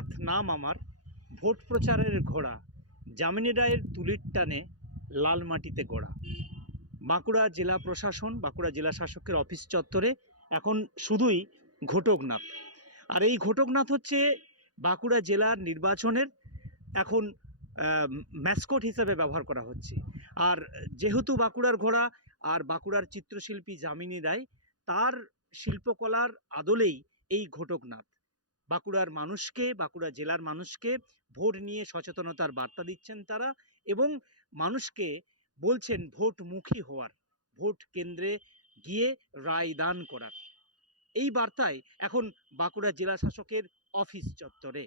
ঘটকনাথ নাম আমার, ভোট প্রচারের ঘোড়া, যামিনী রায়ের তুলির টানে লাল মাটিতে গড়া। বাঁকুড়া জেলা প্রশাসন, বাঁকুড়া জেলা শাসকের অফিস চত্বরে এখন শুধুই ঘটকনাথ। আর এই ঘটকনাথ হচ্ছে বাঁকুড়া জেলার নির্বাচনের এখন ম্যাসকট হিসেবে ব্যবহার করা হচ্ছে। আর যেহেতু বাঁকুড়ার ঘোড়া আর বাঁকুড়ার চিত্রশিল্পী যামিনী রায়, তার শিল্পকলার আদলেই এই ঘটকনাথ বাঁকুড়ার মানুষকে, বাঁকুড়া জেলার মানুষকে ভোট নিয়ে সচেতনতার বার্তা দিচ্ছেন তারা, এবং মানুষকে বলছেন ভোটমুখী হওয়ার, ভোট কেন্দ্রে গিয়ে রায় দান করার। এই বার্তায় এখন বাঁকুড়া জেলা শাসকের অফিস চত্বরে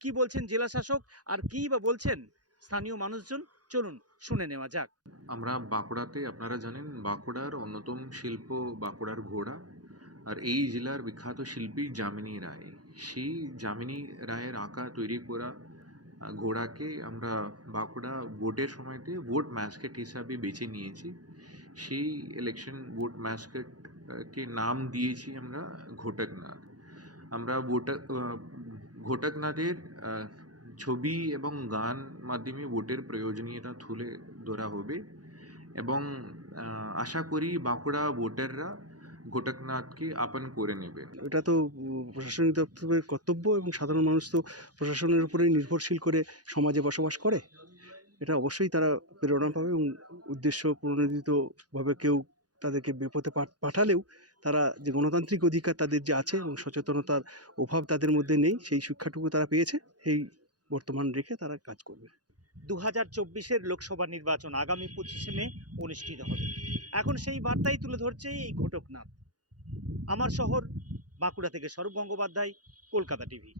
কি বলছেন জেলা শাসক, আর কী বা বলছেন স্থানীয় মানুষজন, চলুন শুনে নেওয়া যাক। আমরা বাঁকুড়াতে, আপনারা জানেন বাঁকুড়ার অন্যতম শিল্প বাঁকুড়ার ঘোড়া, আর এই জেলার বিখ্যাত শিল্পী যামিনী রায়। সেই যামিনী রায়ের আঁকা তৈরি করা ঘোড়াকে আমরা বাঁকুড়া ভোটের সময়তে ভোট ম্যাসকট হিসাবে বেছে নিয়েছি। সেই ইলেকশন ভোট ম্যাসকটকে নাম দিয়েছি আমরা ঘটকনাথ। আমরা ঘটকনাথের ছবি এবং গান মাধ্যমে ভোটের প্রয়োজনীয়তা তুলে ধরা হবে, এবং আশা করি বাঁকুড়া ভোটাররা ঘটকনাথকে আপন করে নেবে। এটা তো প্রশাসনিক দপ্তরের কর্তব্য, এবং সাধারণ মানুষ তো প্রশাসনের উপরেই নির্ভরশীল করে সমাজে বসবাস করে। এটা অবশ্যই তারা প্রেরণা পাবে, এবং উদ্দেশ্য প্রণোদিতভাবে কেউ তাদেরকে বিপথে পাঠালেও তারা যে গণতান্ত্রিক অধিকার তাদের যে আছে এবং সচেতনতার অভাব তাদের মধ্যে নেই, সেই শিক্ষাটুকু তারা পেয়েছে, সেই বর্তমান রেখে তারা কাজ করবে। 2024-এর লোকসভা নির্বাচন আগামী 25শে মে অনুষ্ঠিত হবে। এখন সেই বার্তাই তুলে ধরছে এই ঘটকনাথ। আমার শহর বাঁকুড়া থেকে স্বরূপ গঙ্গোপাধ্যায়, কলকাতা টিভি।